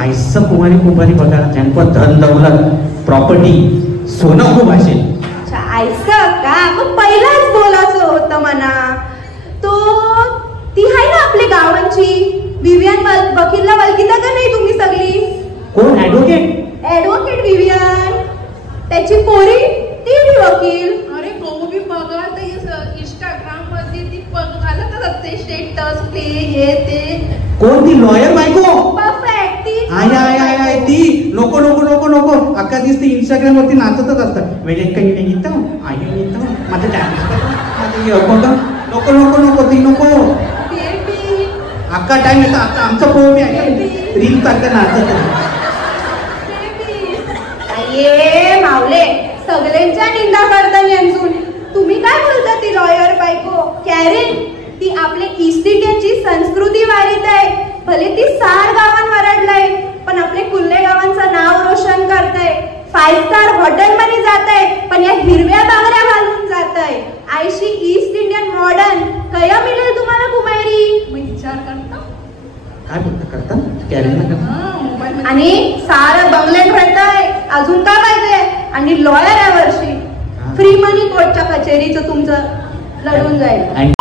आईचं कुमारी बघा, त्यांचं धन दौलत प्रॉपर्टी सोनं खूप असेल. अच्छा आईचं का? मग पहिलाच बोलायचं होतं म्हणा. तो ती आहे ना आपल्या गावांची विवियन वकीलला वलकिता का नाही तुम्ही सगळी? कोण? Advocate Vivian. त्याची पोरी ती बी वकील. अरे गहू बी बघा ते इंस्टाग्राम मध्ये ती घालतच असते स्टेटस ते हे ते. कोण ती? लॉयर बायको. परफेक्ट ती. आय ती. नको नको नको नको. अख्खा दिवस ती इंस्टाग्राम वरती नाचतच असतात. वेळेत काही नाही घेतो आई येतो माझं टाइम. नको नको नको ती नको. अख्खा टाइम येतो. आता आमचं पोह बी आहे रील सारखं नाचत. ये मावले सगळ्यांच्या निंदा करता यांचून तुम्ही काय बोलता? ती लॉयर बायको कॅरेन ती आपल्या ईस्ट इंडियनची संस्कृती वारीत आहे. भले ती 6 गावांवर वरडलाय पण आपले कुल्ले गावांचं नाव रोशन करताय. 5 स्टार हॉटेल मध्ये जाताय पण या हिरव्या बांगड्या घालून जाताय. आयशी ईस्ट इंडियन मॉडर्न कया मिळेल तुम्हाला कुमारी? मग विचार करता काय बोलता? करता कॅरेन आणि सारं बंगल्यात राहताय. अजून का पाहिजे? आणि लॉयर या वर्षी फ्री मनी कोर्टच्या कचेरीचं तुमचं लढून जाईल.